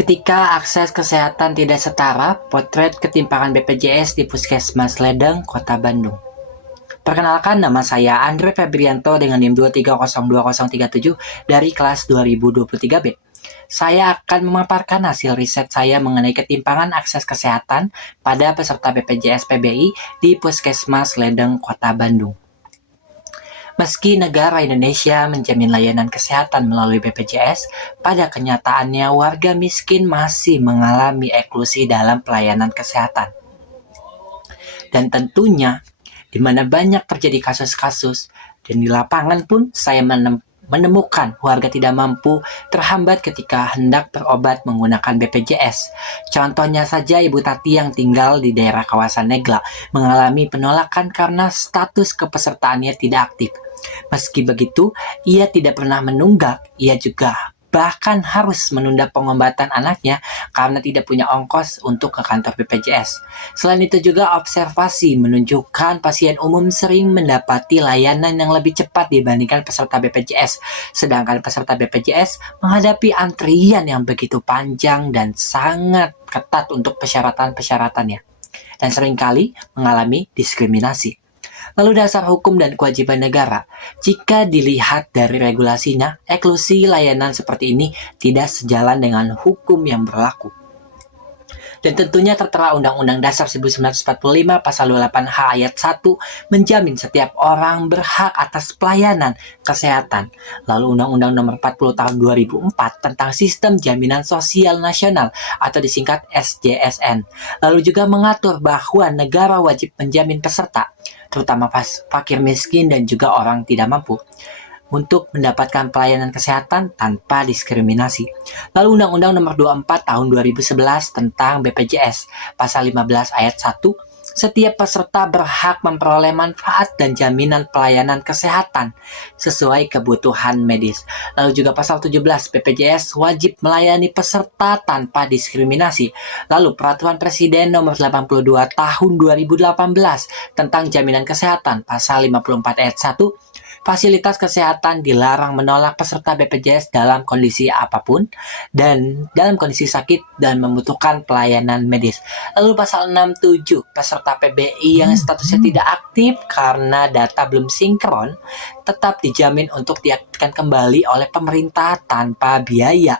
Ketika akses kesehatan tidak setara, potret ketimpangan BPJS di Puskesmas Ledeng, Kota Bandung. Perkenalkan, nama saya Andre Febrianto dengan NIM 2302037 dari kelas 2023B. Saya akan memaparkan hasil riset saya mengenai ketimpangan akses kesehatan pada peserta BPJS PBI di Puskesmas Ledeng, Kota Bandung. Meski negara Indonesia menjamin layanan kesehatan melalui BPJS, pada kenyataannya warga miskin masih mengalami eksklusi dalam pelayanan kesehatan. Dan tentunya, di mana banyak terjadi kasus-kasus, dan di lapangan pun saya menemukan warga tidak mampu terhambat ketika hendak berobat menggunakan BPJS. Contohnya saja Ibu Tati yang tinggal di daerah kawasan Negla mengalami penolakan karena status kepesertaannya tidak aktif. Meski begitu, ia tidak pernah menunggak, ia juga bahkan harus menunda pengobatan anaknya karena tidak punya ongkos untuk ke kantor BPJS. Selain itu juga observasi menunjukkan pasien umum sering mendapati layanan yang lebih cepat dibandingkan peserta BPJS, sedangkan peserta BPJS menghadapi antrian yang begitu panjang dan sangat ketat untuk persyaratan-persyaratannya, dan seringkali mengalami diskriminasi. Lalu dasar hukum dan kewajiban negara. Jika dilihat dari regulasinya, eksklusi layanan seperti ini tidak sejalan dengan hukum yang berlaku. Dan tentunya tertera Undang-Undang Dasar 1945 Pasal 28H Ayat 1 menjamin setiap orang berhak atas pelayanan kesehatan. Lalu Undang-Undang Nomor 40 Tahun 2004 tentang Sistem Jaminan Sosial Nasional atau disingkat SJSN. Lalu juga mengatur bahwa negara wajib menjamin peserta, terutama fakir miskin dan juga orang tidak mampu, untuk mendapatkan pelayanan kesehatan tanpa diskriminasi. Lalu Undang-Undang Nomor 24 Tahun 2011 tentang BPJS, Pasal 15 Ayat 1, setiap peserta berhak memperoleh manfaat dan jaminan pelayanan kesehatan sesuai kebutuhan medis. Lalu juga Pasal 17 BPJS wajib melayani peserta tanpa diskriminasi. Lalu Peraturan Presiden Nomor 82 Tahun 2018 tentang Jaminan Kesehatan, Pasal 54 Ayat 1, fasilitas kesehatan dilarang menolak peserta BPJS dalam kondisi apapun dan dalam kondisi sakit dan membutuhkan pelayanan medis. Lalu Pasal 67, peserta PBI yang statusnya tidak aktif karena data belum sinkron tetap dijamin untuk diaktifkan kembali oleh pemerintah tanpa biaya.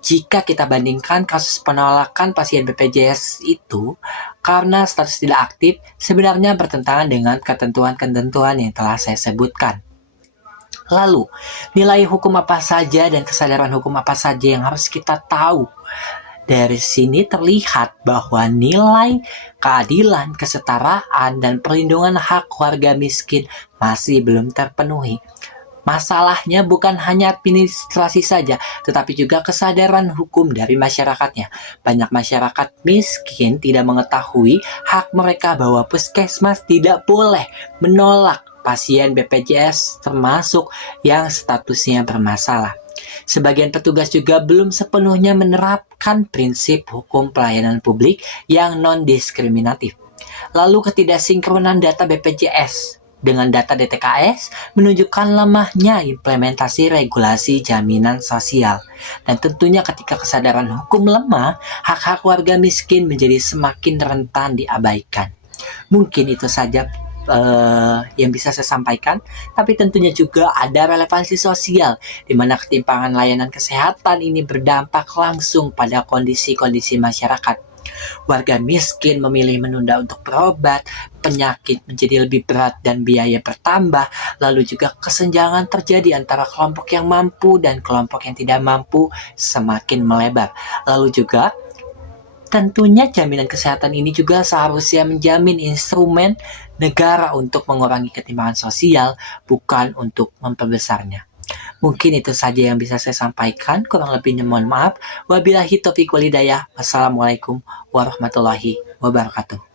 Jika kita bandingkan kasus penolakan pasien BPJS itu karena status tidak aktif, sebenarnya bertentangan dengan ketentuan-ketentuan yang telah saya sebutkan. Lalu, nilai hukum apa saja dan kesadaran hukum apa saja yang harus kita tahu? Dari sini terlihat bahwa nilai keadilan, kesetaraan, dan perlindungan hak warga miskin masih belum terpenuhi. Masalahnya bukan hanya administrasi saja, tetapi juga kesadaran hukum dari masyarakatnya. Banyak masyarakat miskin tidak mengetahui hak mereka bahwa puskesmas tidak boleh menolak pasien BPJS termasuk yang statusnya bermasalah. Sebagian petugas juga belum sepenuhnya menerapkan prinsip hukum pelayanan publik yang non-diskriminatif. Lalu ketidaksinkronan data BPJS dengan data DTKS menunjukkan lemahnya implementasi regulasi jaminan sosial. Dan tentunya ketika kesadaran hukum lemah, hak-hak warga miskin menjadi semakin rentan diabaikan. Mungkin itu saja yang bisa saya sampaikan, tapi tentunya juga ada relevansi sosial di mana ketimpangan layanan kesehatan ini berdampak langsung pada kondisi-kondisi masyarakat. Warga miskin memilih menunda untuk berobat, penyakit menjadi lebih berat dan biaya bertambah, lalu juga kesenjangan terjadi antara kelompok yang mampu dan kelompok yang tidak mampu semakin melebar. Lalu juga tentunya jaminan kesehatan ini juga seharusnya menjamin instrumen negara untuk mengurangi ketimpangan sosial, bukan untuk memperbesarnya. Mungkin itu saja yang bisa saya sampaikan, kurang lebihnya mohon maaf. Wabillahi taufiq wal hidayah. Wassalamualaikum warahmatullahi wabarakatuh.